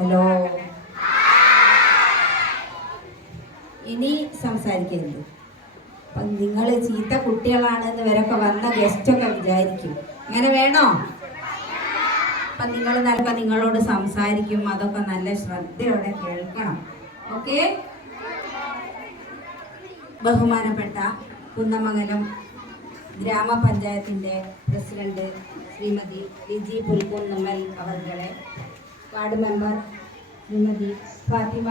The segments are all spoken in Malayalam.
ഹലോ ഇനി സംസാരിക്കരുത്. അപ്പം നിങ്ങൾ ചീത്ത കുട്ടികളാണെന്ന് വരൊക്കെ വന്ന ഗസ്റ്റൊക്കെ വിചാരിക്കും. അങ്ങനെ വേണോ? അപ്പം നിങ്ങൾ നല്ല നിങ്ങളോട് സംസാരിക്കും അതൊക്കെ നല്ല ശ്രദ്ധയോടെ കേൾക്കണം. ഓക്കെ? ബഹുമാനപ്പെട്ട കുന്നമംഗലം ഗ്രാമപഞ്ചായത്തിന്റെ പ്രസിഡന്റ് ശ്രീമതി ലിജി പുൽക്കുന്നമ്മൽ അവർകളെ വാർഡ് മെമ്പർ ശ്രീമതി ഫാത്തിമ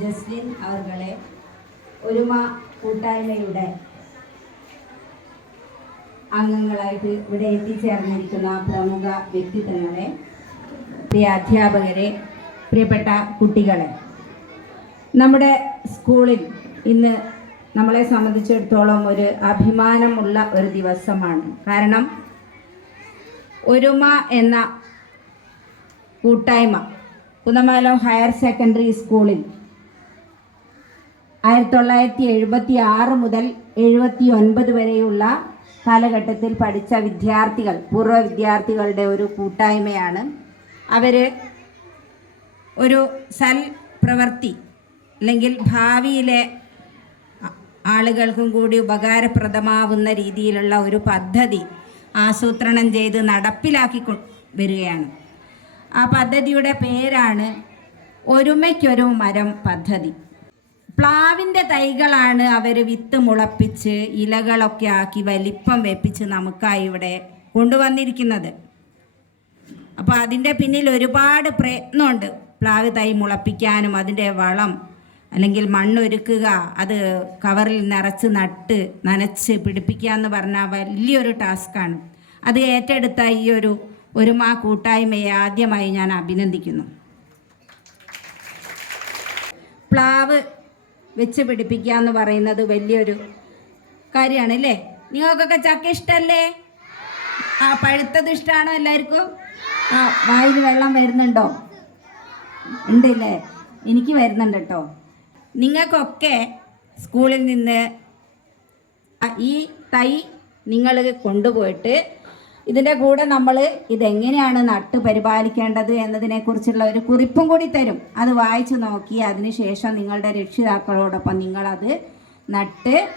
ജസ്ലിൻ അവർകളെ ഒരുമ കൂട്ടായ്മയുടെ അംഗങ്ങളായിട്ട് ഇവിടെ എത്തിച്ചേർന്നിരിക്കുന്ന പ്രമുഖ വ്യക്തിത്വങ്ങളെ പ്രിയ അധ്യാപകരെ പ്രിയപ്പെട്ട കുട്ടികളെ. നമ്മുടെ സ്കൂളിൽ ഇന്ന് നമ്മളെ സംബന്ധിച്ചിടത്തോളം ഒരു അഭിമാനമുള്ള ഒരു ദിവസമാണ്. കാരണം ഒരുമ എന്ന കൂട്ടായ്മ. കുന്നമംഗലം ഹയർ സെക്കൻഡറി സ്കൂളിൽ ആയിരത്തി തൊള്ളായിരത്തി എഴുപത്തി ആറ് മുതൽ എഴുപത്തി ഒൻപത് വരെയുള്ള കാലഘട്ടത്തിൽ പഠിച്ച വിദ്യാർത്ഥികൾ പൂർവ വിദ്യാർത്ഥികളുടെ ഒരു കൂട്ടായ്മയാണ്. അവർ ഒരു സൽ പ്രവൃത്തി അല്ലെങ്കിൽ ഭാവിയിലെ ആളുകൾക്കും കൂടി ഉപകാരപ്രദമാവുന്ന രീതിയിലുള്ള ഒരു പദ്ധതി ആസൂത്രണം ചെയ്ത് നടപ്പിലാക്കി വരികയാണ്. ആ പദ്ധതിയുടെ പേരാണ് ഒരുമയ്ക്കൊരു മരം പദ്ധതി. പ്ലാവിന്റെ തൈകളാണ് അവർ വിത്ത് മുളപ്പിച്ച് ഇലകളൊക്കെ ആക്കി വലിപ്പം വെപ്പിച്ച് നമുക്കായി ഇവിടെ കൊണ്ടുവന്നിരിക്കുന്നത്. അപ്പോൾ അതിന്റെ പിന്നിൽ ഒരുപാട് പ്രയത്നമുണ്ട്. പ്ലാവ് തൈ മുളപ്പിക്കാനും അതിന്റെ വളം അല്ലെങ്കിൽ മണ്ണൊരുക്കുക അത് കവറിൽ നിറച്ച് നട്ട് നനച്ച് പിടിപ്പിക്കുക എന്ന് പറഞ്ഞാൽ വലിയൊരു ടാസ്ക്കാണ്. അത് ഏറ്റെടുത്ത ഈ ഒരു ഒരുമാ കൂട്ടായ്മയെ ആദ്യമായി ഞാൻ അഭിനന്ദിക്കുന്നു. പ്ലാവ് വെച്ച് പിടിപ്പിക്കുക എന്ന് പറയുന്നത് വലിയൊരു കാര്യമാണ് അല്ലേ? നിങ്ങൾക്കൊക്കെ ചക്ക ഇഷ്ടമല്ലേ ആ പഴുത്തത് ഇഷ്ടമാണോ എല്ലാവർക്കും? ആ വായിൽ വെള്ളം വരുന്നുണ്ടോ? ഉണ്ടല്ലേ? എനിക്ക് വരുന്നുണ്ട് കേട്ടോ. നിങ്ങൾക്കൊക്കെ സ്കൂളിൽ നിന്ന് ഈ തൈ നിങ്ങൾ കൊണ്ടുപോയിട്ട് ഇതിന്റെ കൂടെ നമ്മൾ ഇതെങ്ങനെയാണ് നട്ട് പരിപാലിക്കേണ്ടത് എന്നതിനെക്കുറിച്ചുള്ള ഒരു കുറിപ്പും കൂടി തരും. അത് വായിച്ചു നോക്കി അതിനുശേഷം നിങ്ങളുടെ രക്ഷിതാക്കളോടൊപ്പം നിങ്ങളത് നട്ട്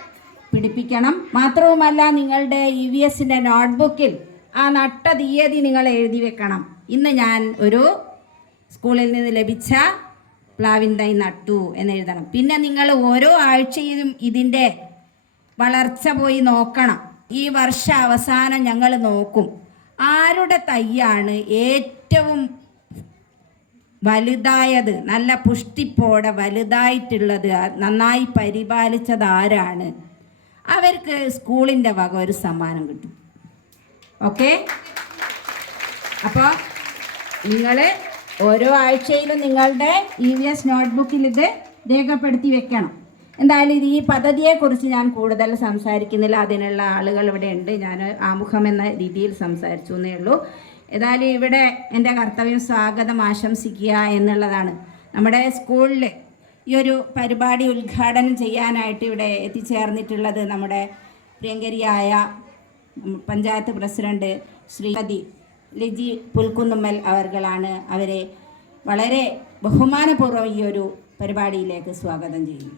പിടിപ്പിക്കണം. മാത്രവുമല്ല നിങ്ങളുടെ ഇ വി എസിന്റെ നോട്ട്ബുക്കിൽ ആ നട്ട തീയതി നിങ്ങൾ എഴുതി വെക്കണം. ഇന്ന് ഞാൻ ഒരു സ്കൂളിൽ നിന്ന് ലഭിച്ച പ്ലാവിൻ തൈ നട്ടു എന്ന് എഴുതണം. പിന്നെ നിങ്ങൾ ഓരോ ആഴ്ചയിലും ഇതിന്റെ വളർച്ച പോയി നോക്കണം. ഈ വർഷ അവസാനം ഞങ്ങൾ നോക്കും. ആരുടെ തൈയാണ് ഏറ്റവും വലുതായത്? നല്ല പുഷ്ടിപ്പോടെ വലുതായിട്ടുള്ളത് നന്നായി പരിപാലിച്ചത് ആരാണ്? അവർക്ക് സ്കൂളിന്റെ വക ഒരു സമ്മാനം കിട്ടും. ഓക്കെ? അപ്പോൾ നിങ്ങൾ ഓരോ ആഴ്ചയിലും നിങ്ങളുടെ ഇ വി എസ് നോട്ട്ബുക്കിൽ ഇത് രേഖപ്പെടുത്തി വെക്കണം. എന്തായാലും ഇത് ഈ പദ്ധതിയെക്കുറിച്ച് ഞാൻ കൂടുതൽ സംസാരിക്കുന്നില്ല. അതിനുള്ള ആളുകൾ ഇവിടെ ഉണ്ട്. ഞാൻ ആമുഖം എന്ന രീതിയിൽ സംസാരിച്ചു എന്നേ ഉള്ളൂ. ഏതായാലും ഇവിടെ എന്റെ കർത്തവ്യം സ്വാഗതം ആശംസിക്കുക എന്നുള്ളതാണ്. നമ്മുടെ സ്കൂളിൽ ഈ ഒരു പരിപാടി ഉദ്ഘാടനം ചെയ്യാനായിട്ട് ഇവിടെ എത്തിച്ചേർന്നിട്ടുള്ളത് നമ്മുടെ പ്രിയങ്കരിയായ പഞ്ചായത്ത് പ്രസിഡന്റ് ശ്രീമതി ലിജി പുൽക്കുന്നുമ്മൽ അവർകളാണ് അവരെ വളരെ ബഹുമാനപൂർവം ഈ ഒരു പരിപാടിയിലേക്ക് സ്വാഗതം ചെയ്യുന്നു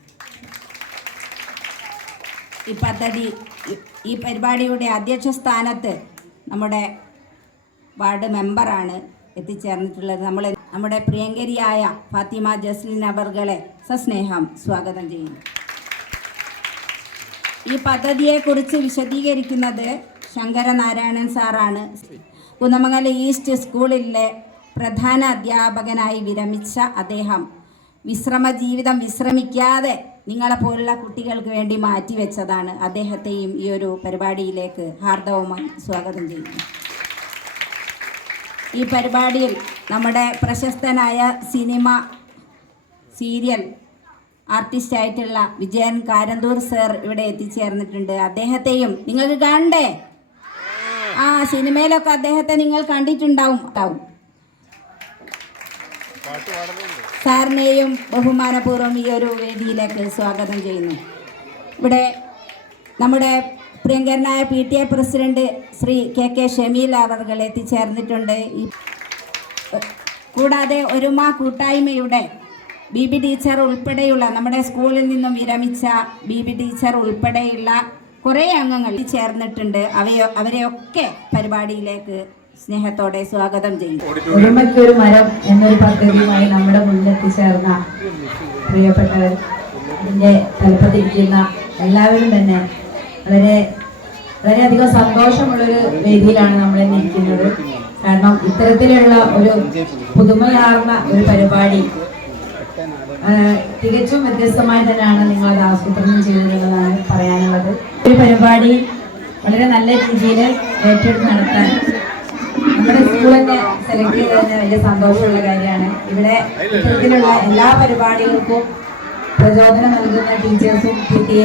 ഈ പദ്ധതി ഈ- പരിപാടിയുടെ അധ്യക്ഷ സ്ഥാനത്ത് നമ്മുടെ വാർഡ് മെമ്പറാണ് എത്തിച്ചേർന്നിട്ടുള്ളത്. നമ്മൾ നമ്മുടെ പ്രിയങ്കരിയായ ഫാത്തിമ ജസ്ലിൻ അവർകളെ സസ്നേഹം സ്വാഗതം ചെയ്യുന്നു. ഈ പദ്ധതിയെക്കുറിച്ച് വിശദീകരിക്കുന്നത് ശങ്കരനാരായണൻ സാറാണ്. കുന്നമംഗല ഈസ്റ്റ് സ്കൂളിലെ പ്രധാന അധ്യാപകനായി വിരമിച്ച അദ്ദേഹം വിശ്രമ ജീവിതം വിശ്രമിക്കാതെ നിങ്ങളെപ്പോലുള്ള കുട്ടികൾക്ക് വേണ്ടി മാറ്റിവെച്ചതാണ് അദ്ദേഹത്തെയും ഈ ഒരു പരിപാടിയിലേക്ക് ഹാർദവമായി സ്വാഗതം ചെയ്യുന്നു. ഈ പരിപാടിയിൽ നമ്മുടെ പ്രശസ്തനായ സിനിമ സീരിയൽ ആർട്ടിസ്റ്റായിട്ടുള്ള വിജയൻ കാരന്തൂർ സർ ഇവിടെ എത്തിച്ചേർന്നിട്ടുണ്ട്. അദ്ദേഹത്തെയും നിങ്ങൾക്ക് കണ്ടേ? ആ സിനിമയിലൊക്കെ അദ്ദേഹത്തെ നിങ്ങൾ കണ്ടിട്ടുണ്ടാവും. സാറിനെയും ബഹുമാനപൂർവം ഈ ഒരു വേദിയിലേക്ക് സ്വാഗതം ചെയ്യുന്നു. ഇവിടെ നമ്മുടെ പ്രിയങ്കരനായ P T A president Shri K K Shameel അവർകൾ എത്തിച്ചേർന്നിട്ടുണ്ട്. ഈ കൂടാതെ ഒരുമ കൂട്ടായ്മയുടെ ബി ബി ടീച്ചർ ഉൾപ്പെടെയുള്ള നമ്മുടെ സ്കൂളിൽ നിന്നും വിരമിച്ച ബി ബി ടീച്ചർ ഉൾപ്പെടെയുള്ള കുറേ അംഗങ്ങൾ ചേർന്നിട്ടുണ്ട്. അവയോ അവരെയൊക്കെ പരിപാടിയിലേക്ക് സ്നേഹത്തോടെ സ്വാഗതം ചെയ്യും ഒരുമയ്ക്കൊരു മരം എന്നൊരു പദ്ധതിയുമായി നമ്മുടെ മുന്നിലെത്തിച്ചേർന്ന പ്രിയപ്പെട്ടവർ ഇതിന്റെ തലപ്പത്തിരിക്കുന്ന എല്ലാവരും തന്നെ വളരെ വളരെയധികം സന്തോഷമുള്ളൊരു വേദിയിലാണ് നമ്മൾ ഇരിക്കുന്നത്. കാരണം ഇത്തരത്തിലുള്ള ഒരു പുതുമയാർന്ന ഒരു പരിപാടി തികച്ചും വ്യത്യസ്തമായി തന്നെയാണ് നിങ്ങൾ അത് ആസൂത്രണം ചെയ്തിട്ടുള്ളതാണ് പറയാനുള്ളത്. ഒരു പരിപാടി വളരെ നല്ല രീതിയിൽ ഏറ്റെടുത്ത് നടത്താൻ നമ്മുടെ സ്കൂൾ തന്നെ സെലക്ട് ചെയ്തതിന് വലിയ സന്തോഷമുള്ള കാര്യമാണ്. ഇവിടെ ഇത്തരത്തിലുള്ള എല്ലാ പരിപാടികൾക്കും പ്രചോദനം നൽകുന്ന ടീച്ചേഴ്സും പി ടി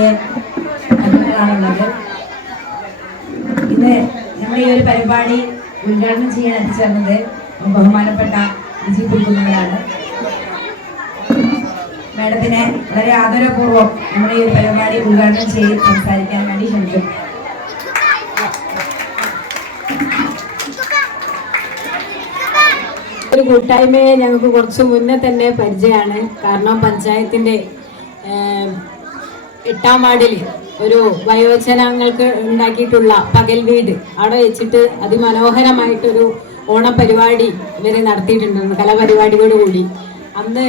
ഇന്ന് നമ്മുടെ ഈ ഒരു പരിപാടി ഉദ്ഘാടനം ചെയ്യാൻ എത്തിച്ചേർന്നത് ബഹുമാനപ്പെട്ട വിജി പുൽക്കുന്നവരാണ് മാഡത്തിനെ വളരെ ആദരപൂർവം നമ്മുടെ ഈ ഒരു പരിപാടി ഉദ്ഘാടനം ചെയ്ത് സംസാരിക്കാൻ വേണ്ടി ക്ഷണിക്കും ഒരു കൂട്ടായ്മയെ ഞങ്ങൾക്ക് കുറച്ച് മുന്നേ തന്നെ പരിചയമാണ്. കാരണം പഞ്ചായത്തിന്റെ എട്ടാം വാർഡിൽ ഒരു വയോജനങ്ങൾക്ക് ഉണ്ടാക്കിയിട്ടുള്ള പകൽ വീട് അവിടെ വെച്ചിട്ട് അതിമനോഹരമായിട്ടൊരു ഓണപരിപാടി ഇവർ നടത്തിയിട്ടുണ്ടായിരുന്നു കലാപരിപാടിയോടുകൂടി. അന്ന്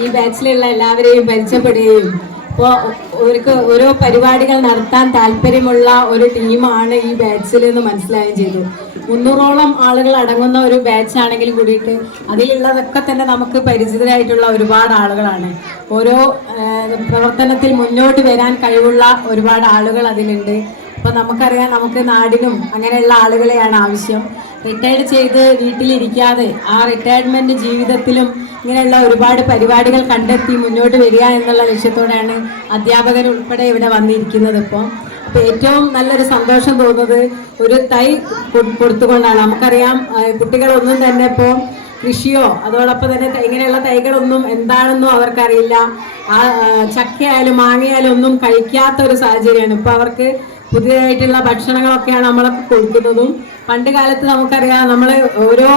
ഈ ബാച്ചിലുള്ള എല്ലാവരെയും പരിചയപ്പെടുകയും ഇപ്പോൾ ഒരു ഓരോ പരിപാടികൾ നടത്താൻ താല്പര്യമുള്ള ഒരു ടീമാണ് ഈ ബാച്ചിൽ എന്ന് മനസ്സിലാവുകയും ചെയ്തു. മുന്നൂറോളം ആളുകൾ അടങ്ങുന്ന ഒരു ബാച്ച് ആണെങ്കിലും കൂടിയിട്ട് അതിലുള്ളതൊക്കെ തന്നെ നമുക്ക് പരിചിതരായിട്ടുള്ള ഒരുപാട് ആളുകളാണ്. ഓരോ പ്രവർത്തനത്തിൽ മുന്നോട്ട് വരാൻ കഴിവുള്ള ഒരുപാട് ആളുകൾ അതിലുണ്ട്. അപ്പൊ നമുക്കറിയാം നമുക്ക് നാടിനും അങ്ങനെയുള്ള ആളുകളെയാണ് ആവശ്യം. റിട്ടയർഡ് ചെയ്ത് വീട്ടിലിരിക്കാതെ ആ റിട്ടയർമെന്റ് ജീവിതത്തിലും ഇങ്ങനെയുള്ള ഒരുപാട് പരിപാടികൾ കണ്ടെത്തി മുന്നോട്ട് വരിക എന്നുള്ള ലക്ഷ്യത്തോടെയാണ് അധ്യാപകർ ഉൾപ്പെടെ ഇവിടെ വന്നിരിക്കുന്നത് ഇപ്പോൾ അപ്പൊ ഏറ്റവും നല്ലൊരു സന്തോഷം തോന്നുന്നത് ഒരു തൈ കൊടുത്തുകൊണ്ടാണ്. നമുക്കറിയാം കുട്ടികളൊന്നും തന്നെ ഇപ്പോൾ കൃഷിയോ അതോടൊപ്പം തന്നെ ഇങ്ങനെയുള്ള തൈകളൊന്നും എന്താണെന്നും അവർക്കറിയില്ല. ആ ചക്കയായാലും മാങ്ങയായാലും ഒന്നും കഴിക്കാത്ത ഒരു സാഹചര്യമാണ്. ഇപ്പൊ അവർക്ക് പുതിയതായിട്ടുള്ള ഭക്ഷണങ്ങളൊക്കെയാണ് നമ്മളൊക്കെ കൊടുക്കുന്നതും. പണ്ട് കാലത്ത് നമുക്കറിയാം നമ്മൾ ഓരോ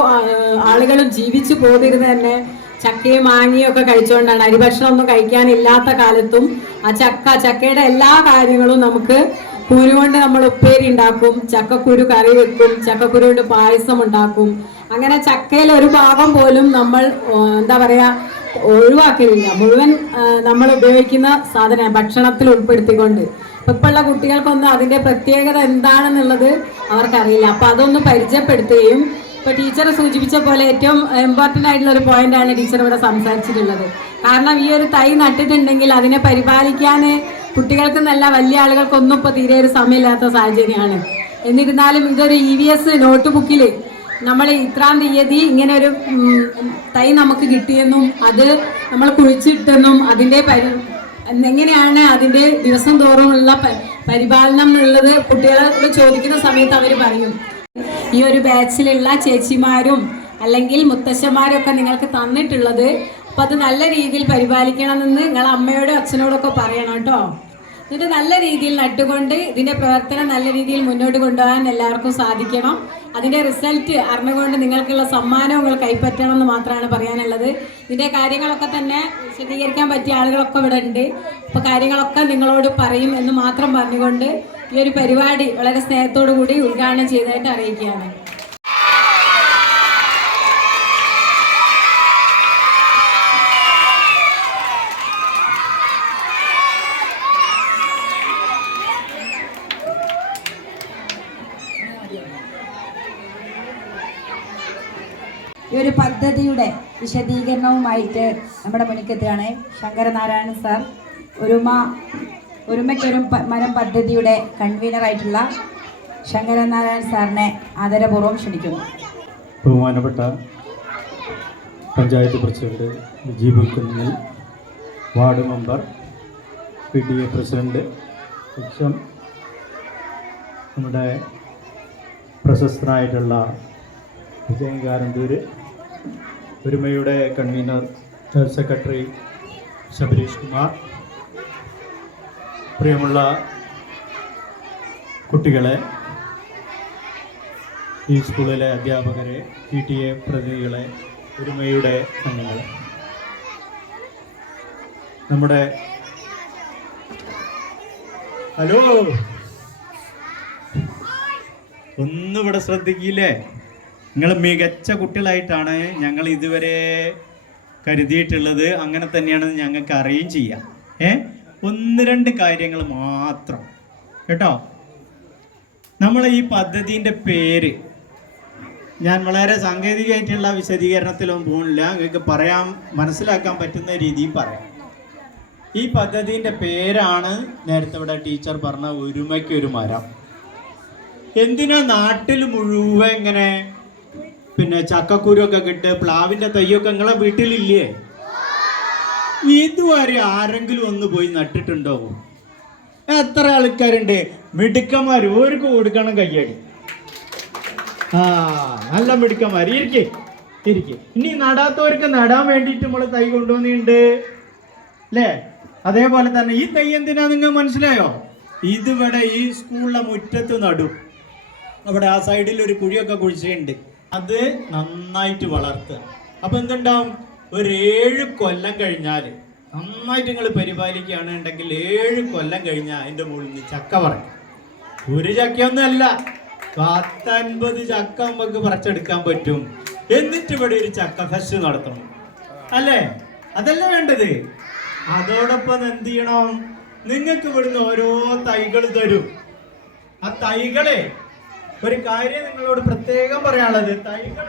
ആളുകളും ജീവിച്ചു പോതിരുന്ന തന്നെ ചക്കയും മാങ്ങയും ഒക്കെ കഴിച്ചുകൊണ്ടാണ്. അരിഭക്ഷണം ഒന്നും കഴിക്കാനില്ലാത്ത കാലത്തും ആ ചക്ക ചക്കയുടെ എല്ലാ കാര്യങ്ങളും നമുക്ക് കുരു കൊണ്ട് നമ്മൾ ഉപ്പേരി ഉണ്ടാക്കും ചക്കക്കുരു കറി വെക്കും ചക്കക്കുരു കൊണ്ട് പായസം ഉണ്ടാക്കും. അങ്ങനെ ചക്കയിൽ ഒരു ഭാഗം പോലും നമ്മൾ എന്താ പറയാ ഒഴിവാക്കലില്ല മുഴുവൻ നമ്മൾ ഉപയോഗിക്കുന്ന സാധന ഭക്ഷണത്തിൽ ഉൾപ്പെടുത്തിക്കൊണ്ട്. ഇപ്പോഴുള്ള കുട്ടികൾക്കൊന്നും അതിന്റെ പ്രത്യേകത എന്താണെന്നുള്ളത് അവർക്കറിയില്ല. അപ്പൊ അതൊന്ന് പരിചയപ്പെടുത്തുകയും ഇപ്പൊ ടീച്ചർ സൂചിപ്പിച്ച പോലെ ഏറ്റവും ഇമ്പോർട്ടന്റ് ആയിട്ടുള്ള ഒരു പോയിന്റ് ആണ് ടീച്ചർ ഇവിടെ സംസാരിച്ചിട്ടുള്ളത്. കാരണം ഈ ഒരു തൈ നട്ടിട്ടുണ്ടെങ്കിൽ അതിനെ പരിപാലിക്കാൻ കുട്ടികൾക്ക് നല്ല വലിയ ആളുകൾക്കൊന്നും ഇപ്പൊ തീരെ ഒരു സമയമില്ലാത്ത സാഹചര്യമാണ്. എന്നിരുന്നാലും ഇതൊരു ഇ വി എസ് നോട്ട് ബുക്കിൽ നമ്മൾ ഇത്രാം തീയതി ഇങ്ങനെ ഒരു തൈ നമുക്ക് കിട്ടിയെന്നും അത് നമ്മൾ കുഴിച്ചിട്ടെന്നും അതിന്റെ പരി എങ്ങനെയാണ് അതിന്റെ ദിവസം തോറുമുള്ള പരിപാലനം എന്നുള്ളത് കുട്ടികളെ ചോദിക്കുന്ന സമയത്ത് അവർ പറയും. ഈ ഒരു ബാച്ചിലുള്ള ചേച്ചിമാരും അല്ലെങ്കിൽ മുത്തശ്ശന്മാരൊക്കെ നിങ്ങൾക്ക് തന്നിട്ടുള്ളത് അപ്പൊ അത് നല്ല രീതിയിൽ പരിപാലിക്കണമെന്ന് നിങ്ങൾ അമ്മയോടും അച്ഛനോടൊക്കെ പറയണം കേട്ടോ. എന്നിട്ട് നല്ല രീതിയിൽ നട്ടുകൊണ്ട് ഇതിന്റെ പ്രവർത്തനം നല്ല രീതിയിൽ മുന്നോട്ട് കൊണ്ടുപോകാൻ എല്ലാവർക്കും സാധിക്കണം. അതിന്റെ റിസൾട്ട് അറിഞ്ഞുകൊണ്ട് നിങ്ങൾക്കുള്ള സമ്മാനം നിങ്ങൾ കൈപ്പറ്റണം എന്ന് മാത്രമാണ് പറയാനുള്ളത്. ഇതിന്റെ കാര്യങ്ങളൊക്കെ തന്നെ വിശദീകരിക്കാൻ പറ്റിയ ആളുകളൊക്കെ ഇവിടെ ഉണ്ട്. അപ്പൊ കാര്യങ്ങളൊക്കെ നിങ്ങളോട് പറയും എന്ന് മാത്രം പറഞ്ഞുകൊണ്ട് ഈ ഒരു പരിപാടി വളരെ സ്നേഹത്തോടു കൂടി ഉദ്ഘാടനം ചെയ്തതായിട്ട് അറിയിക്കുകയാണ് ഈ ഒരു പദ്ധതിയുടെ വിശദീകരണവുമായിട്ട് നമ്മുടെ മുന്നിക്കെത്തുകയാണ്. ശങ്കരനാരായണൻ സാർ ഒരുമ ഒരുമയ്ക്കൊരു മരം പദ്ധതിയുടെ കൺവീനറായിട്ടുള്ള ശങ്കരനാരായണൻ സാറിനെ ആദരപൂർവം ക്ഷണിക്കുന്നു. ബഹുമാനപ്പെട്ട panchayat president Jeebu Kunji ward member P T A president exempt നമ്മുടെ പ്രശസ്തനായിട്ടുള്ള വിജയങ്കാരന്തൂര് ഒരുമയുടെ കൺവീനർ സെക്രട്ടറി ശബരീഷ് കുമാർ. പ്രിയമുള്ള കുട്ടികളെ ഈ സ്കൂളിലെ അധ്യാപകരെ പി ടി എ പ്രതിനിധികളെ ഒരുമയുടെ അംഗങ്ങൾ നമ്മുടെ ഹലോ. ഒന്നും ഇവിടെ ശ്രദ്ധിക്കില്ലേ? നിങ്ങൾ മികച്ച കുട്ടികളായിട്ടാണ് ഞങ്ങൾ ഇതുവരെ കരുതിയിട്ടുള്ളത്. അങ്ങനെ തന്നെയാണ് ഞങ്ങൾക്ക് അറിയുകയും ചെയ്യാം. ഏ? ഒന്ന് രണ്ട് കാര്യങ്ങൾ മാത്രം. കേട്ടോ? നമ്മൾ ഈ പദ്ധതിന്റെ പേര് ഞാൻ വളരെ സാങ്കേതികമായിട്ടുള്ള വിശദീകരണത്തിലൊന്നും പോകുന്നില്ല നിങ്ങൾക്ക് പറയാം മനസ്സിലാക്കാൻ പറ്റുന്ന രീതിയിൽ പറയാം. ഈ പദ്ധതിന്റെ പേരാണ് നേരത്തെ ഇവിടെ ടീച്ചർ പറഞ്ഞ ഒരുമയ്ക്ക് ഒരു മരം. എന്തിനാ നാട്ടിൽ മുഴുവൻ ഇങ്ങനെ പിന്നെ ചക്കക്കുരുവൊക്കെ കിട്ട് പ്ലാവിന്റെ തയ്യൊക്കെ നിങ്ങളെ വീട്ടിലില്ലേ? ഇതുവരെ ആരെങ്കിലും ഒന്ന് പോയി നട്ടിട്ടുണ്ടോ? എത്ര ആൾക്കാരുണ്ട്? മിടുക്കന്മാർ ഓർക്ക് കൊടുക്കണം കയ്യടി. ആ നല്ല മിടുക്കന്മാർ ഇരിക്കേ ഇരിക്കേ. ഇനി നടാത്തവർക്ക് നടാൻ വേണ്ടിയിട്ട് നമ്മൾ തൈ കൊണ്ടുവന്നിട്ടുണ്ട്. അല്ലേ അതേപോലെ തന്നെ ഈ തൈ എന്തിനാ നിങ്ങൾ മനസ്സിലായോ? ഇതിവിടെ ഈ സ്കൂളിലെ മുറ്റത്ത് നടും. അവിടെ ആ സൈഡിൽ ഒരു കുഴിയൊക്കെ കുഴിച്ചിട്ടുണ്ട്. അത് നന്നായിട്ട് വളർത്തുക. അപ്പൊ എന്തുണ്ടാവും? ഒരു ഏഴ് കൊല്ലം കഴിഞ്ഞാൽ നന്നായിട്ട് നിങ്ങൾ പരിപാലിക്കുകയാണെന്നുണ്ടെങ്കിൽ ഏഴ് കൊല്ലം കഴിഞ്ഞാൽ അതിന്റെ മുകളിൽ നിന്ന് ചക്ക പറയും ഒരു ചക്കയൊന്നുമല്ല. പത്തൻപത് ചക്ക നമുക്ക് പറിച്ചെടുക്കാൻ പറ്റും. എന്നിട്ട് ഇവിടെ ഒരു ചക്ക ഫെസ്റ്റ് നടത്തണം. അല്ലേ? അതല്ലേ വേണ്ടത്? അതോടൊപ്പം എന്ത് ചെയ്യണം? നിങ്ങൾക്ക് ഇവിടുന്ന് ഓരോ തൈകൾ തരും. ആ തൈകളെ ഒരു കാര്യം നിങ്ങളോട് പ്രത്യേകം പറയാനുള്ളത് തൈകൾ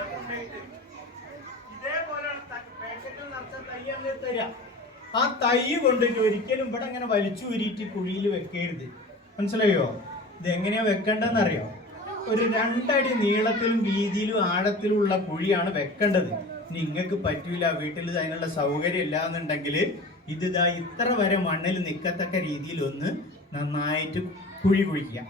ഇതേപോലെ ആ തൈ കൊണ്ടിട്ട് ഒരിക്കലും ഇവിടെ അങ്ങനെ വലിച്ചു ഊരിയിട്ട് കുഴിയിൽ വെക്കരുത്. മനസ്സിലായോ? ഇത് എങ്ങനെയാ വെക്കേണ്ടതെന്ന് അറിയോ ഒരു രണ്ടടി നീളത്തിലും വീതിയിലും ആഴത്തിലുള്ള കുഴിയാണ് വെക്കേണ്ടത്. നിങ്ങൾക്ക് പറ്റൂല വീട്ടിൽ അതിനുള്ള സൗകര്യം ഇല്ല എന്നുണ്ടെങ്കിൽ ഇത് ഇതാ ഇത്ര വരെ മണ്ണിൽ നിൽക്കത്തക്ക രീതിയിൽ ഒന്ന് നന്നായിട്ട് കുഴി കുഴിക്കുക.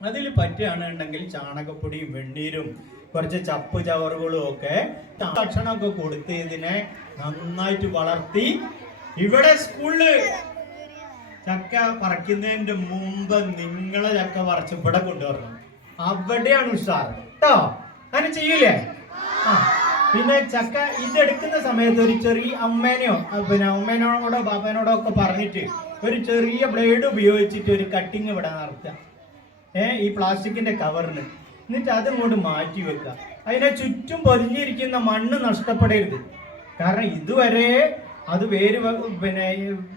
അതിൽ പറ്റുകയാണെന്നുണ്ടെങ്കിൽ ചാണകപ്പൊടിയും വെണ്ണീരും കുറച്ച് ചപ്പ് ചവറുകളും ഒക്കെ ഭക്ഷണമൊക്കെ കൊടുത്ത് ഇതിനെ നന്നായിട്ട് വളർത്തി ഇവിടെ സ്കൂളിൽ ചക്ക പറിക്കുന്നതിന്റെ മുമ്പ് നിങ്ങളെ ചക്ക പറിച്ച് ഇവിടെ കൊണ്ടുവരണം. അവിടെയാണ് ഉഷാർ കേട്ടോ? അങ്ങനെ ചെയ്യൂലേ? പിന്നെ ചക്ക ഇതെടുക്കുന്ന സമയത്ത് ഒരു ചെറിയ അമ്മേനെയോ പിന്നെ അമ്മേനോടോ ബാപ്പനോടോ ഒക്കെ പറഞ്ഞിട്ട് ഒരു ചെറിയ ബ്ലേഡ് ഉപയോഗിച്ചിട്ട് ഒരു കട്ടിങ് ഇവിടെ നടത്തുക. ഈ പ്ലാസ്റ്റിക്കിന്റെ കവറിൽ എന്നിട്ട് അത് ഇങ്ങോട്ട് മാറ്റി വെക്കുക. അതിനെ ചുറ്റും പൊതിഞ്ഞിരിക്കുന്ന മണ്ണ് നഷ്ടപ്പെടരുത്. കാരണം ഇതുവരെ അത് വേര് പിന്നെ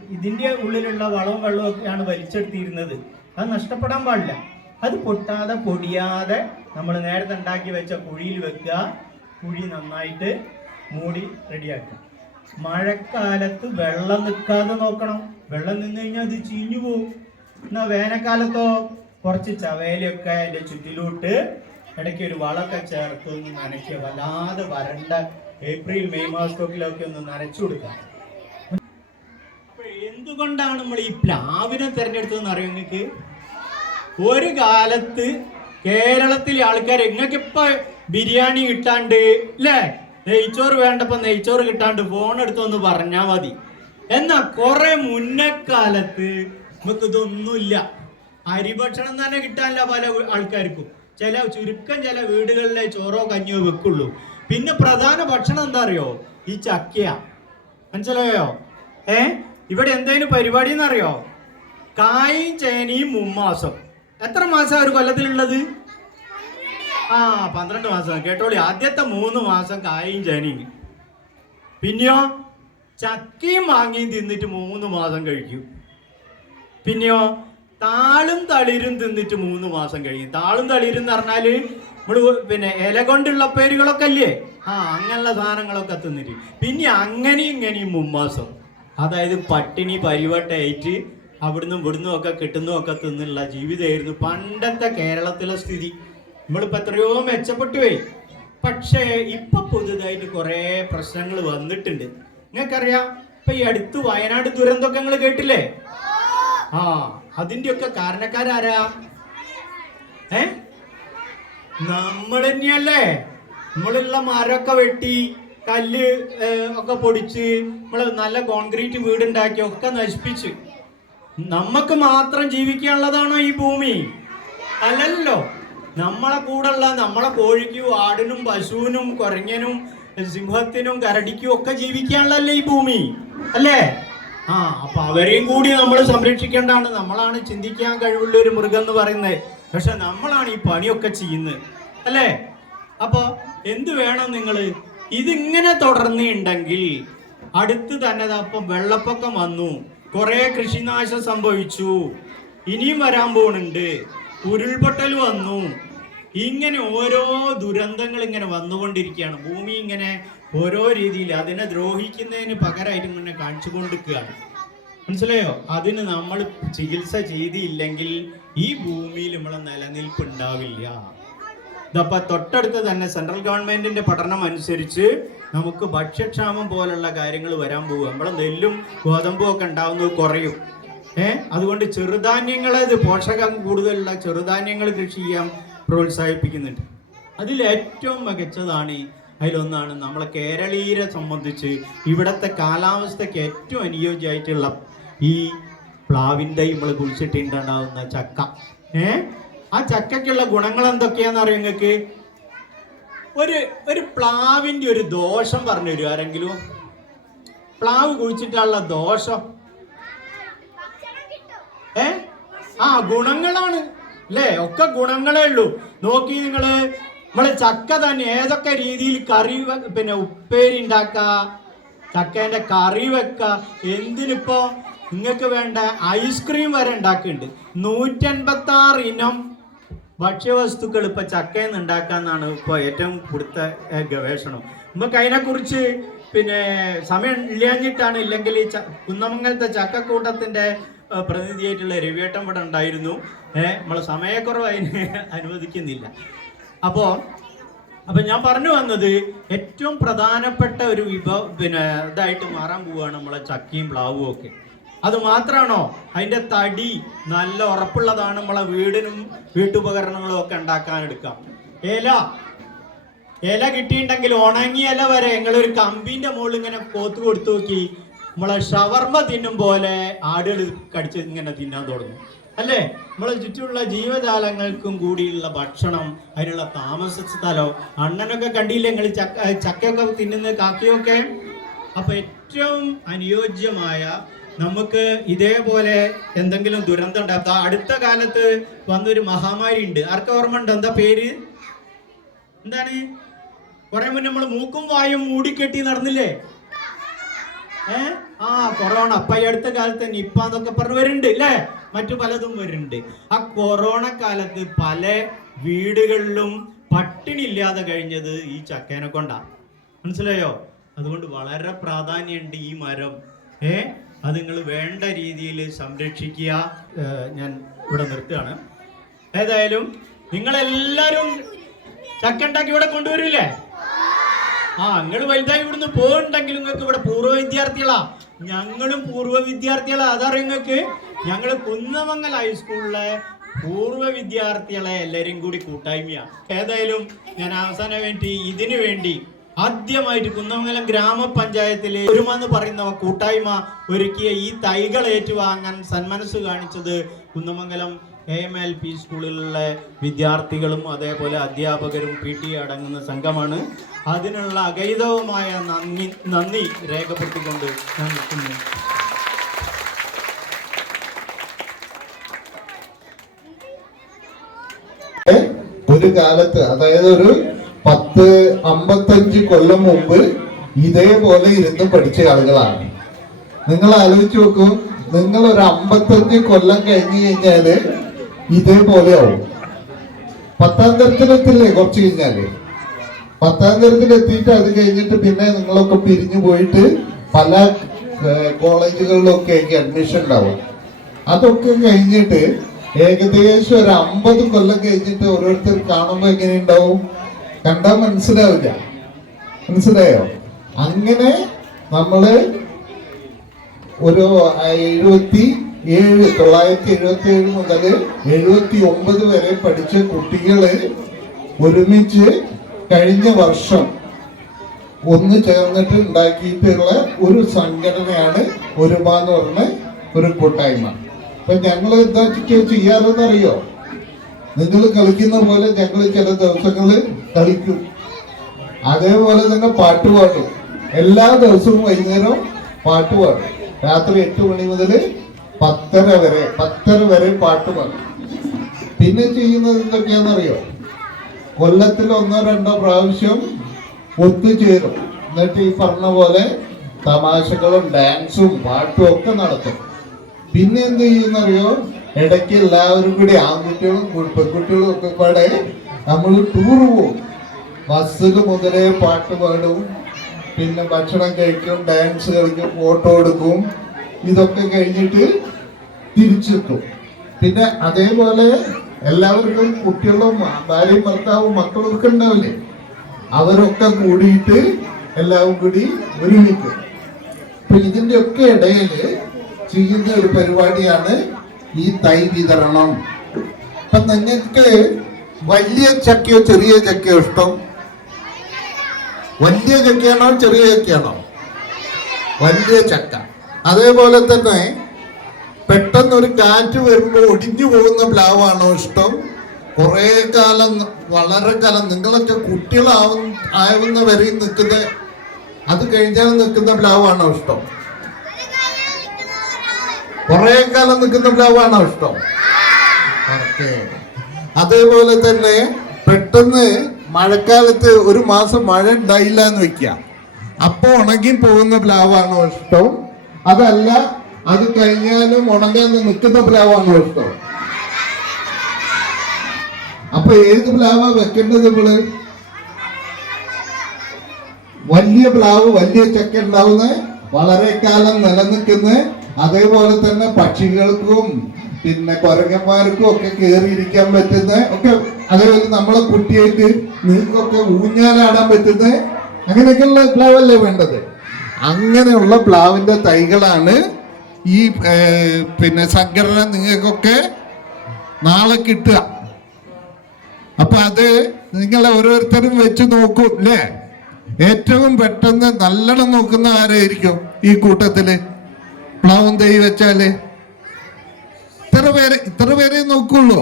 ഇതിന്റെ ഉള്ളിലുള്ള വളവും വെള്ളവും ഒക്കെയാണ് വലിച്ചെടുത്തിരുന്നത്. അത് നഷ്ടപ്പെടാൻ പാടില്ല. അത് പൊട്ടാതെ പൊടിയാതെ നമ്മൾ നേരത്തെ ഉണ്ടാക്കി വെച്ച കുഴിയിൽ വെക്കുക. കുഴി നന്നായിട്ട് മൂടി റെഡിയാക്കുക. മഴക്കാലത്ത് വെള്ളം നിൽക്കാതെ നോക്കണം. വെള്ളം നിന്ന് കഴിഞ്ഞാൽ അത് ചീഞ്ഞു പോകും എന്നാ വേനൽക്കാലത്തോ കുറച്ച് ചവേലയൊക്കെ അതിന്റെ ചുറ്റിലോട്ട് ഇടയ്ക്ക് ഒരു വളമൊക്കെ ചേർത്ത് ഒന്ന് നനയ്ക്കുക. വല്ലാതെ വരണ്ട ഏപ്രിൽ മെയ് മാസത്തൊക്കെ ഒന്ന് നനച്ചു കൊടുക്കുക. എന്തുകൊണ്ടാണ് നമ്മൾ ഈ പ്ലാവിനെ തിരഞ്ഞെടുത്തതെന്ന് അറിയാം നിങ്ങൾക്ക്? ഒരു കാലത്ത് കേരളത്തിലെ ആൾക്കാർ നിങ്ങൾക്ക് ഇപ്പൊ ബിരിയാണി കിട്ടാണ്ട് അല്ലേ നെയ്ച്ചോറ് വേണ്ടപ്പോ നെയ്ച്ചോറ് കിട്ടാണ്ട് ഫോൺ എടുത്തൊന്ന് പറഞ്ഞാ മതി. എന്നാ കുറെ മുന്നക്കാലത്ത് നമുക്ക് ഇതൊന്നുമില്ല അരിഭക്ഷണം തന്നെ കിട്ടാനില്ല പല ആൾക്കാർക്കും. ചില ചുരുക്കം ചില വീടുകളിലെ ചോറോ കഞ്ഞിയോ വെക്കുള്ളൂ. പിന്നെ പ്രധാന ഭക്ഷണം എന്താ അറിയോ ഈ ചക്കയ. മനസ്സിലായോ? ഏ? ഇവിടെ എന്തെങ്കിലും പരിപാടി എന്നറിയോ? കായും ചേനയും മുമ്മാസം. എത്ര മാസം ഒരു കൊല്ലത്തിലുള്ളത്? ആ പന്ത്രണ്ട് മാസം. കേട്ടോളി. ആദ്യത്തെ മൂന്ന് മാസം കായും ചേനയും. പിന്നെയോ? ചക്കയും മാങ്ങയും തിന്നിട്ട് മൂന്ന് മാസം കഴിക്കും. പിന്നെയോ? താളും തളിരും തിന്നിട്ട് മൂന്ന് മാസം കഴിയും താളും തളിരും എന്ന് പറഞ്ഞാൽ നമ്മൾ പിന്നെ ഇല കൊണ്ടുള്ള പേരുകളൊക്കെ അല്ലേ? ആ അങ്ങനെയുള്ള സാധനങ്ങളൊക്കെ തിന്നിട്ട്. പിന്നെ അങ്ങനെയും ഇങ്ങനെയും മുമ്മാസം. അതായത് പട്ടിണി പരിവട്ടമായിട്ട് അവിടുന്ന് ഇവിടുന്നും ഒക്കെ കിട്ടുന്നു ഒക്കെ തിന്നുള്ള ജീവിതമായിരുന്നു പണ്ടത്തെ കേരളത്തിലെ സ്ഥിതി. നമ്മളിപ്പോ എത്രയോ മെച്ചപ്പെട്ടു പോയി. പക്ഷേ ഇപ്പൊ പുതുതായിട്ട് കുറെ പ്രശ്നങ്ങൾ വന്നിട്ടുണ്ട്. നിങ്ങൾക്കറിയാം ഇപ്പൊ ഈ അടുത്ത് വയനാട് ദുരന്തമൊക്കെ നിങ്ങൾ കേട്ടില്ലേ? ആ അതിന്റെ ഒക്കെ കാരണക്കാരാരാ? ഏ? നമ്മൾ തന്നെയല്ലേ നമ്മളുള്ള മരമൊക്കെ വെട്ടി കല്ല് ഒക്കെ പൊടിച്ച് നമ്മൾ നല്ല കോൺക്രീറ്റ് വീടുണ്ടാക്കി ഒക്കെ നശിപ്പിച്ച്. നമുക്ക് മാത്രം ജീവിക്കാനുള്ളതാണോ ഈ ഭൂമി? അല്ലല്ലോ. നമ്മളെ കൂടെയുള്ള നമ്മളെ കോഴിക്കും ആടിനും പശുവിനും കുരങ്ങനും സിംഹത്തിനും കരടിക്കും ഒക്കെ ജീവിക്കാനുള്ളതല്ലേ ഈ ഭൂമി? അല്ലേ? ആ അപ്പൊ അവരെയും കൂടി നമ്മൾ സംരക്ഷിക്കേണ്ടതാണ്. നമ്മളാണ് ചിന്തിക്കാൻ കഴിവുള്ള ഒരു മൃഗം എന്ന് പറയുന്നത്. പക്ഷെ നമ്മളാണ് ഈ പണിയൊക്കെ ചെയ്യുന്നത്. അല്ലേ? അപ്പൊ എന്ത് വേണം നിങ്ങൾ ഇതിങ്ങനെ തുടർന്നുണ്ടെങ്കിൽ അടുത്ത് തന്നെ ദാ ഇപ്പൊ വെള്ളപ്പൊക്കം വന്നു. കുറെ കൃഷിനാശം സംഭവിച്ചു. ഇനിയും വരാൻ പോകുന്നുണ്ട് ഉരുൾപൊട്ടൽ വന്നു. ഇങ്ങനെ ഓരോ ദുരന്തങ്ങൾ ഇങ്ങനെ വന്നുകൊണ്ടിരിക്കുകയാണ്. ഭൂമി ഇങ്ങനെ ഓരോ രീതിയിൽ അതിനെ ദ്രോഹിക്കുന്നതിന് പകരമായിട്ട് ഇങ്ങനെ കാണിച്ചു കൊണ്ടിരിക്കുകയാണ് മനസ്സിലായോ? അതിന് നമ്മൾ ചികിത്സ ചെയ്തില്ലെങ്കിൽ ഈ ഭൂമിയിൽ നമ്മളെ നിലനിൽപ്പ് ഉണ്ടാവില്ല തൊട്ടടുത്ത് തന്നെ സെൻട്രൽ ഗവൺമെന്റിന്റെ പഠനം അനുസരിച്ച് നമുക്ക് ഭക്ഷ്യക്ഷാമം പോലുള്ള കാര്യങ്ങൾ വരാൻ പോകും നമ്മളെ നെല്ലും ഗോതമ്പും ഒക്കെ ഉണ്ടാവുന്നത് കുറയും. ഏഹ് അതുകൊണ്ട് ചെറുധാന്യങ്ങളെ ഇത് പോഷകം കൂടുതലുള്ള ചെറുധാന്യങ്ങൾ കൃഷി ചെയ്യാൻ പ്രോത്സാഹിപ്പിക്കുന്നുണ്ട്. അതിൽ ഏറ്റവും മികച്ചതാണ് അതിലൊന്നാണ് നമ്മളെ കേരളീയരെ സംബന്ധിച്ച് ഇവിടത്തെ കാലാവസ്ഥയ്ക്ക് ഏറ്റവും അനുയോജ്യമായിട്ടുള്ള ഈ പ്ലാവിന്റെ നമ്മൾ കുഴിച്ചിട്ടുണ്ടാവുന്ന ചക്ക. ഏ? ആ ചക്കയ്ക്കുള്ള ഗുണങ്ങൾ എന്തൊക്കെയാന്ന് അറിയാം നിങ്ങൾക്ക്? ഒരു ഒരു പ്ലാവിന്റെ ഒരു ദോഷം പറഞ്ഞു തരും ആരെങ്കിലും? പ്ലാവ് കുഴിച്ചിട്ടുള്ള ദോഷം. ഏ? ആ ഗുണങ്ങളാണ്. അല്ലേ? ഒക്കെ ഗുണങ്ങളേ ഉള്ളൂ. നോക്കി നിങ്ങൾ. നമ്മൾ ചക്ക തന്നെ ഏതൊക്കെ രീതിയിൽ കറി പിന്നെ ഉപ്പേരി ഉണ്ടാക്ക? ചക്കേന്റെ കറി വെക്ക? എന്തിനിപ്പോ നിങ്ങൾക്ക് വേണ്ട ഐസ്ക്രീം വരെ ഉണ്ടാക്കുന്നുണ്ട് നൂറ്റൻപത്തി ആറ് ഇനം ഭക്ഷ്യവസ്തുക്കൾ ഇപ്പൊ ചക്കയിൽ നിന്ന് ഉണ്ടാക്കാന്നാണ് ഇപ്പൊ ഏറ്റവും കൊടുത്ത ഗവേഷണം. നമുക്ക് അതിനെക്കുറിച്ച് പിന്നെ സമയം ഇല്ലാഞ്ഞിട്ടാണ് ഇല്ലെങ്കിൽ ഈ കുന്നമംഗലത്തെ ചക്കക്കൂട്ടത്തിന്റെ പ്രതിനിധിയായിട്ടുള്ള രവിയേട്ടം ഇവിടെ ഉണ്ടായിരുന്നു. ഏഹ് നമ്മൾ സമയക്കുറവ് അതിന് അനുവദിക്കുന്നില്ല. അപ്പോ അപ്പൊ ഞാൻ പറഞ്ഞു വന്നത് ഏറ്റവും പ്രധാനപ്പെട്ട ഒരു വിഭവ പിന്നെ ഇതായിട്ട് മാറാൻ പോവുകയാണ് നമ്മളെ ചക്കിയും പ്ലാവും ഒക്കെ. അത് മാത്രമാണോ? അതിന്റെ തടി നല്ല ഉറപ്പുള്ളതാണ് നമ്മളെ വീടിനും വീട്ടുപകരണങ്ങളും ഒക്കെ ഉണ്ടാക്കാൻ എടുക്കാം ഇല. ഇല കിട്ടിയിട്ടുണ്ടെങ്കിൽ ഉണങ്ങിയ ഇല വരെ ഒരു കമ്പിന്റെ മുകളിൽ ഇങ്ങനെ പോത്ത് കൊടുത്തു നോക്കി നമ്മളെ ഷവർമ്മ തിന്നും പോലെ ആടുകൾ കടിച്ച് ഇങ്ങനെ തിന്നാൻ തുടങ്ങും. അല്ലേ? നമ്മളെ ചുറ്റുമുള്ള ജീവജാലങ്ങൾക്കും കൂടിയുള്ള ഭക്ഷണം അതിനുള്ള താമസ സ്ഥലം അണ്ണനൊക്കെ കണ്ടില്ലേ നിങ്ങൾ ചക്ക ചക്കയൊക്കെ തിന്നുന്ന കാക്കയൊക്കെ അപ്പൊ ഏറ്റവും അനുയോജ്യമായ നമുക്ക് ഇതേപോലെ എന്തെങ്കിലും ദുരന്തം ഉണ്ടാകും അടുത്ത കാലത്ത് വന്നൊരു മഹാമാരി ഉണ്ട്. ആർക്ക ഓർമ്മ ഉണ്ട്? എന്താ പേര്? എന്താണ്? കുറെ മുന്നേ നമ്മൾ മൂക്കും വായും മൂടിക്കെട്ടി നടന്നില്ലേ? ഏ? ആ കൊറോണ അപ്പൊ ഈ അടുത്ത കാലത്ത് നിപ്പ എന്നൊക്കെ പറഞ്ഞു വരുന്നുണ്ട് അല്ലേ മറ്റു പലതും വരുന്നുണ്ട്. ആ കൊറോണ കാലത്ത് പല വീടുകളിലും പട്ടിണി ഇല്ലാതെ കഴിഞ്ഞത് ഈ ചക്കേനെ കൊണ്ടാ. മനസ്സിലായോ? അതുകൊണ്ട് വളരെ പ്രാധാന്യമുണ്ട് ഈ മരം. ഏ? അത് നിങ്ങൾ വേണ്ട രീതിയിൽ സംരക്ഷിക്കുക. ഞാൻ ഇവിടെ നിർത്തുകയാണ്. ഏതായാലും നിങ്ങളെല്ലാരും ചക്ക ഉണ്ടാക്കി ഇവിടെ കൊണ്ടുവരില്ലേ? ആ നിങ്ങൾ വലുതായി ഇവിടുന്ന് പോകണ്ടെങ്കിൽ നിങ്ങൾക്ക് ഇവിടെ പൂർവ വിദ്യാർത്ഥികളാ. ഞങ്ങളും പൂർവ വിദ്യാർത്ഥികളാ. അതറിയ നിങ്ങൾക്ക്? ഞങ്ങൾ കുന്നമംഗൽ ഹൈസ്കൂളിലെ പൂർവ വിദ്യാർത്ഥികളെ എല്ലാവരും കൂടി കൂട്ടായ്മയാണ് ഏതായാലും ഞാൻ അവസാനം വേണ്ടി ഇതിനു വേണ്ടി ആദ്യമായിട്ട് കുന്നമംഗലം ഗ്രാമപഞ്ചായത്തിലെ ഒരുമെന്ന് പറയുന്ന കൂട്ടായ്മ ഒരുക്കിയ ഈ തൈകൾ ഏറ്റുവാങ്ങാൻ സന്മനസ് കാണിച്ചത് Kunnamangalam A M L P സ്കൂളിലുള്ള വിദ്യാർത്ഥികളും അതേപോലെ അധ്യാപകരും പി ടി അടങ്ങുന്ന സംഘമാണ്. അതിനുള്ള അഗൈതവുമായ നന്ദി നന്ദി രേഖപ്പെടുത്തിക്കൊണ്ട് നിൽക്കുന്നു. ഒരു കാലത്ത് അതായത് ഒരു പത്ത് അമ്പത്തഞ്ച് കൊല്ലം മുമ്പ് ഇതേപോലെ ഇരുന്ന് പഠിച്ച ആളുകളാണ്. നിങ്ങൾ ആലോചിച്ച് നോക്കൂ നിങ്ങൾ ഒരു അമ്പത്തഞ്ച് കൊല്ലം കഴിഞ്ഞു കഴിഞ്ഞാൽ ഇതേപോലെ ആവും പത്താം തരത്തിലെത്തില്ലേ? കുറച്ച് കഴിഞ്ഞാൽ. പത്താം തരത്തിൽ എത്തിയിട്ട് അത് കഴിഞ്ഞിട്ട് പിന്നെ നിങ്ങളൊക്കെ പിരിഞ്ഞു പോയിട്ട് പല കോളേജുകളിലൊക്കെ ആയിരിക്കും അഡ്മിഷൻ ഉണ്ടാവും അതൊക്കെ കഴിഞ്ഞിട്ട് ഏകദേശം ഒരു അമ്പത് കൊല്ലം കഴിഞ്ഞിട്ട് ഓരോരുത്തർ കാണുമ്പോ എങ്ങനെ ഉണ്ടാവും? കണ്ടാൽ മനസ്സിലാവില്ല. മനസ്സിലായോ? അങ്ങനെ നമ്മൾ ഒരു എഴുപത്തി ഏഴ് തൊള്ളായിരത്തി എഴുപത്തി ഏഴ് മുതൽ എഴുപത്തി ഒമ്പത് വരെ പഠിച്ച കുട്ടികളെ ഒരുമിച്ച് കഴിഞ്ഞ വർഷം ഒന്ന് ചേർന്നിട്ട് ഉണ്ടാക്കിയിട്ടുള്ള ഒരു സംഘടനയാണ് ഒരുമ പറഞ്ഞ ഒരു കൂട്ടായ്മ. അപ്പൊ ഞങ്ങൾ എന്താ ചെയ്യാറെന്ന് അറിയോ നിങ്ങൾ കളിക്കുന്ന പോലെ ഞങ്ങൾ ചില ദിവസങ്ങളിൽ കളിക്കും. അതേപോലെ തന്നെ പാട്ട് പാടും. എല്ലാ ദിവസവും വൈകുന്നേരം പാട്ട് പാടും. രാത്രി എട്ട് മണി മുതൽ പത്തര വരെ പത്തര വരെ പാട്ട് പാടും. പിന്നെ ചെയ്യുന്നത് എന്തൊക്കെയാണെന്നറിയോ? കൊല്ലത്തിൽ ഒന്നോ രണ്ടോ പ്രാവശ്യം ഒത്തുചേരും. എന്നിട്ട് ഈ പറഞ്ഞ പോലെ തമാശകളും ഡാൻസും പാട്ടും ഒക്കെ നടത്തും. പിന്നെ എന്ത് ചെയ്യുന്നറിയോ? ഇടയ്ക്ക് എല്ലാവരും കൂടി ആൺകുട്ടികളും പെൺകുട്ടികളും ഒക്കെ പാടെ നമ്മൾ ടൂർ പോകും ബസ്സിൽ മുതലേ പാട്ട് പാടും. പിന്നെ ഭക്ഷണം കഴിക്കും ഡാൻസ് കളിക്കും ഫോട്ടോ എടുക്കും. ഇതൊക്കെ കഴിഞ്ഞിട്ട് തിരിച്ചെത്തും. പിന്നെ അതേപോലെ എല്ലാവർക്കും കുട്ടികളും ഭാര്യയും ഭർത്താവും മക്കളും ഒക്കെ ഉണ്ടാവില്ലേ? അവരൊക്കെ കൂടിയിട്ട് എല്ലാവരും കൂടി ഒരുമിക്കും. അപ്പൊ ഇതിന്റെ ഒക്കെ ഇടയിൽ ചെയ്യുന്ന ഒരു പരിപാടിയാണ് ഈ തൈ വിതരണം. അപ്പൊ നിങ്ങൾക്ക് വലിയ ചക്കയോ ചെറിയ ചക്കയോ ഇഷ്ടം? വലിയ ചക്കയാണോ ചെറിയ ചക്കയാണോ? വലിയ ചക്ക. അതേപോലെ തന്നെ പെട്ടെന്ന് ഒരു കാറ്റ് വരുമ്പോൾ ഒടിഞ്ഞു പോകുന്ന പ്ലാവാണോ ഇഷ്ടം? കുറേ കാലം വളരെ കാലം നിങ്ങളൊക്കെ കുട്ടികളാവും ആവുന്ന വരെയും നിൽക്കുന്ന അത് കഴിഞ്ഞാൽ നിൽക്കുന്ന പ്ലാവാണോ ഇഷ്ടം? കുറേ കാലം നിൽക്കുന്ന പ്ലാവാണോ ഇഷ്ടം. അതേപോലെ തന്നെ പെട്ടെന്ന് മഴക്കാലത്ത് ഒരു മാസം മഴ ഉണ്ടായില്ല എന്ന് വെക്കുക. അപ്പോൾ ഉണങ്ങി പോകുന്ന പ്ലാവാണോ ഇഷ്ടം? അതല്ല അത് കഴിഞ്ഞാലും ഉണങ്ങാൻ നിൽക്കുന്ന പ്ലാവാണോ ഇഷ്ടം അപ്പൊ ഏത് പ്ലാവാ വെക്കേണ്ടത് നമ്മൾ വലിയ പ്ലാവ് വലിയ ചക്ക ഉണ്ടാവുന്ന വളരെ കാലം നിലനിൽക്കുന്ന അതേപോലെ തന്നെ പക്ഷികൾക്കും പിന്നെ കുരങ്ങന്മാർക്കും ഒക്കെ കയറിയിരിക്കാൻ പറ്റുന്ന ഒക്കെ അതേപോലെ നമ്മളെ കുട്ടിയായിട്ട് നിങ്ങൾക്കൊക്കെ ഊഞ്ഞാലാടാൻ പറ്റുന്ന അങ്ങനെയൊക്കെയുള്ള പ്ലാവല്ലേ വേണ്ടത്? അങ്ങനെയുള്ള പ്ലാവിന്റെ തൈകളാണ് ഈ പിന്നെ സംഘടന നിങ്ങൾക്കൊക്കെ നാളെ കിട്ടുക. അപ്പൊ അത് നിങ്ങൾ ഓരോരുത്തരും വെച്ച് നോക്കും അല്ലേ ഏറ്റവും പെട്ടെന്ന് നല്ലോണം നോക്കുന്ന ആരായിരിക്കും ഈ കൂട്ടത്തിൽ? പ്ലാവും തൈ വെച്ചാൽ. ഇത്ര പേരെ ഇത്ര പേരെ നോക്കുള്ളൂ.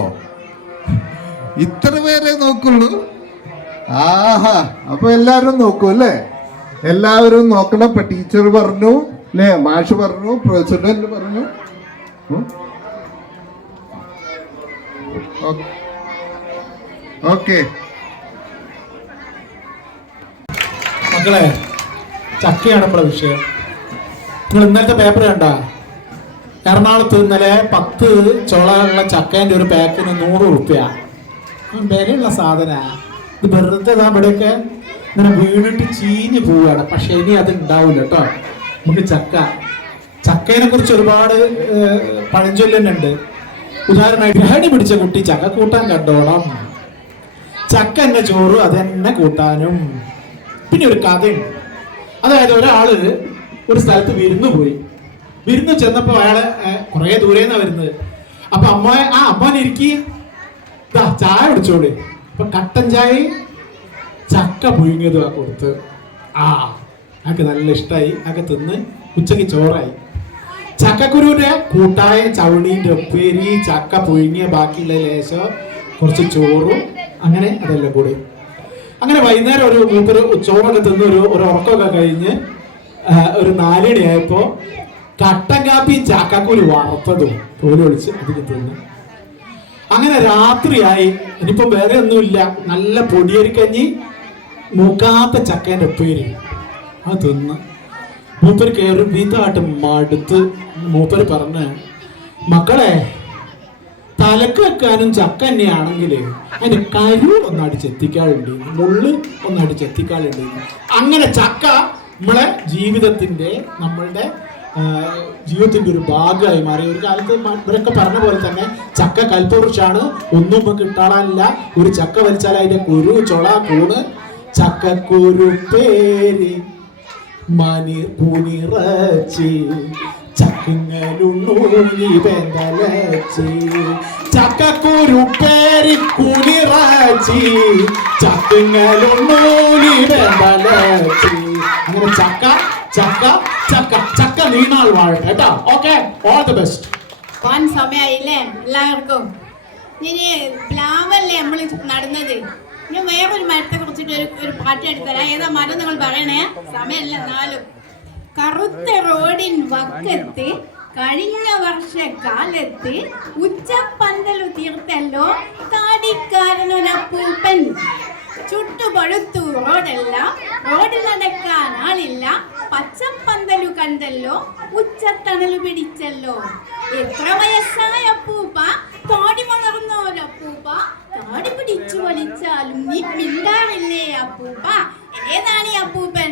ഇത്ര പേരെ നോക്കുള്ളൂ. ആഹാ അപ്പൊ എല്ലാരും നോക്കൂ അല്ലേ എല്ലാവരും നോക്കണം ഇപ്പൊ ടീച്ചർ പറഞ്ഞു അല്ലേ മാഷ് പറഞ്ഞു പ്രസിഡന്റ് പറഞ്ഞു. ഓക്കെ. മക്കളെ ചക്കയാണ് നമ്മളെ വിഷയം. നിങ്ങൾ ഇന്നലത്തെ പേപ്പർ കണ്ട? എറണാകുളത്ത് ഇന്നലെ പത്ത് ചോളകളുള്ള ചക്കേന്റെ ഒരു പാക്കിന് നൂറ് റുപ്യ വിലയുള്ള സാധന. ഇത് വെറുതെ ഇതാ ഇവിടെയൊക്കെ ഇങ്ങനെ വീണിട്ട് ചീഞ്ഞു പോവുകയാണ്. പക്ഷെ ഇനി അത് ഉണ്ടാവില്ല കേട്ടോ. നമുക്ക് ചക്ക. ചക്കേനെ കുറിച്ച് ഒരുപാട് പഴഞ്ചൊല്ലുന്നുണ്ട് ഉദാഹരണമായി ഗ്രഹണി പിടിച്ച കുട്ടി ചക്ക കൂട്ടാൻ കണ്ടോണം. ചക്ക എന്ന ചോറ് അതെന്നെ കൂട്ടാനും. പിന്നെ ഒരു കഥയുണ്ട്. അതായത് ഒരാൾ ഒരു സ്ഥലത്ത് വിരുന്നു പോയി. വിരുന്ന് ചെന്നപ്പോ അയാൾ കുറെ ദൂരേന്നാ വരുന്നത്. അപ്പൊ അമ്മ ആ അമ്മനെ ഇരിക്കി. ചായ കുടിച്ചോളി. അപ്പൊ കട്ടൻ ചായ ചക്ക പുഴുങ്ങിയത് കൊടുത്ത്. ആ ആക്ക് നല്ല ഇഷ്ടമായി ആക്ക് തിന്ന് ഉച്ചയ്ക്ക് ചോറായി. ചക്കക്കുരുവിന്റെ കൂട്ടായ ചവണീന്റെ ഉപ്പേരി ചക്ക പുഴുങ്ങിയ ബാക്കിയുള്ള ലേശം കുറച്ച് ചോറും അങ്ങനെ അതെല്ലാം കൂടി. അങ്ങനെ വൈകുന്നേരം ഒരു മൂപ്പര് ചോറൊക്കെ തിന്ന് ഒരു ഒരു ഉറക്കമൊക്കെ കഴിഞ്ഞ് ഒരു നാലുമണിയായപ്പോ കട്ടൻ കാപ്പി ചക്കക്കുരു വറുത്തതും തോലി ഒളിച്ച് അതിന് തിന്ന്. അങ്ങനെ രാത്രിയായി. ഇനിയിപ്പോ വേറെ ഒന്നുമില്ല. നല്ല പൊടിയരിക്കഞ്ഞി മൂക്കാത്ത ചക്കേന്റെ പേര് അത് തിന്ന്. മൂപ്പര് കയറി വീതായിട്ട് മടുത്ത് മൂപ്പര് പറഞ്ഞ് മക്കളെ തലക്ക് വെക്കാനും ചക്ക തന്നെയാണെങ്കിൽ അതിന്റെ കരു ഒന്ന് അടിച്ചെത്തിക്കാളുണ്ട് മുള്ള് അടിച്ചെത്തിക്കാളുണ്ട് അങ്ങനെ ചക്ക നമ്മളെ ജീവിതത്തിന്റെ നമ്മളുടെ ജീവിതത്തിന്റെ ഒരു ഭാഗമായി മാറി. ഒരു കാലത്ത് ഇവരൊക്കെ പറഞ്ഞ പോലെ തന്നെ ചക്ക കൽപ്പവൃക്ഷാണ്. ഒന്നും ഇപ്പം കിട്ടാളല്ല ഒരു ചക്ക വലിച്ചാൽ അതിന്റെ കുരു ചൊള കൂണ് ചക്കക്കുരു പേര് മണി പൂനിറച്ചി ചക്കുങ്ങളുണ്ണൂലി വെന്തലച്ച് ചക്കക്കുരു പേരി കുനിറച്ച് ചക്കുങ്ങളുണ്ണൂലി വെന്തലച്ച്. അങ്ങനെ ചക്ക ചക്ക ചക്ക ചക്ക നീണാൾ വാഴട്ടെ കേട്ടോ. ഓക്കെ ഓൾ ദി ബെസ്റ്റ് സമയായില്ലേ? എല്ലാവർക്കും. ഇനി പ്ലാവല്ലേ നമ്മൾ നടന്നത്? ഞാൻ വേറൊരു മരത്തെ കുറിച്ചിട്ട് ഒരു ഒരു പാട്ട് എടുത്തരാം ഏതാ മരം നിങ്ങൾ പറയണേ? സമയമല്ല എന്നാലും. കറുത്ത റോഡിൻ വക്കത്ത് കഴിഞ്ഞ വർഷക്കാലത്ത് ഉച്ചപ്പന്തലു തീർത്തല്ലോ താടിക്കാരനൊരപ്പൂപ്പൻ. ചുട്ടുപഴുത്തു റോഡെല്ലാം റോഡിൽ നടക്കാൻ ആളില്ല പച്ചപ്പന്തലു കണ്ടല്ലോ ഉച്ചത്തണലു പിടിച്ചല്ലോ. എത്ര വയസ്സായ വളർന്നോരപ്പൂപ്പ താടി പിടിച്ചു വലിച്ചാലും നീ മിണ്ടാറില്ലേ അപ്പൂപ്പ? ഏതാണ് ഈ അപ്പൂപ്പൻ?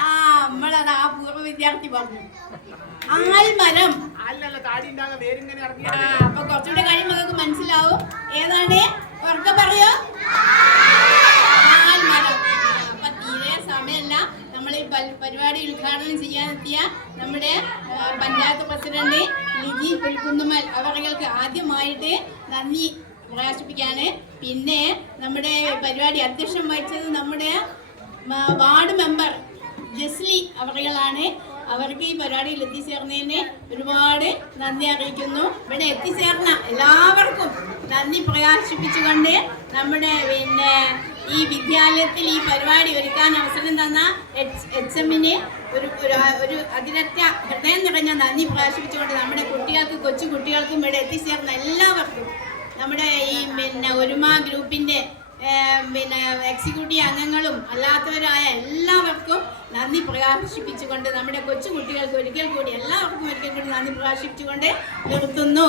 ആ നമ്മളത് ആ പൂർവ വിദ്യാർത്ഥി പറഞ്ഞു. ആൽമരം. അപ്പൊ കുറച്ചുകൂടെ കഴിയുമ്പോൾ മനസ്സിലാവും. ഏതാണ്? ഉറക്കെ പറയോ ആൽമരം ആ, അപ്പൊ തീരെ സമയമല്ല നമ്മൾ ഈ പരിപാടി ഉദ്ഘാടനം ചെയ്യാനെത്തിയ നമ്മുടെ പഞ്ചായത്ത് പ്രസിഡന്റ് ലിജി പുൽക്കുന്നുമൽ അവർക്ക് ആദ്യമായിട്ട് നന്ദി പ്രകാശിപ്പിക്കാണ് പിന്നെ നമ്മുടെ പരിപാടി അധ്യക്ഷം വഹിച്ചത് നമ്മുടെ വാർഡ് മെമ്പർ ജസ്ലി അവറുകളാണ്. അവർക്ക് ഈ പരിപാടിയിൽ എത്തിച്ചേർന്നതിന് ഒരുപാട് നന്ദി അറിയിക്കുന്നു. ഇവിടെ എത്തിച്ചേർന്ന എല്ലാവർക്കും നന്ദി പ്രകാശിപ്പിച്ചുകൊണ്ട് നമ്മുടെ പിന്നെ ഈ വിദ്യാലയത്തിൽ ഈ പരിപാടി ഒരുക്കാൻ അവസരം തന്ന എച്ച് എച്ച് ഒരു ഒരു അതിരറ്റ ഹൃദയം നിറഞ്ഞ നന്ദി പ്രകാശിപ്പിച്ചുകൊണ്ട് നമ്മുടെ കുട്ടികൾക്ക് കൊച്ചു കുട്ടികൾക്കും ഇവിടെ എത്തിച്ചേർന്ന എല്ലാവർക്കും നമ്മുടെ ഈ പിന്നെ ഒരുമ ഗ്രൂപ്പിന്റെ പിന്നെ എക്സിക്യൂട്ടീവ് അംഗങ്ങളും അല്ലാത്തവരായ എല്ലാവർക്കും നന്ദി പ്രകാശിപ്പിച്ചുകൊണ്ട് നമ്മുടെ കൊച്ചു കുട്ടികൾക്ക് ഒരിക്കൽ കൂടി എല്ലാവർക്കും ഒരിക്കൽ കൂടി നന്ദി പ്രകാശിപ്പിച്ചുകൊണ്ട് നിർത്തുന്നു.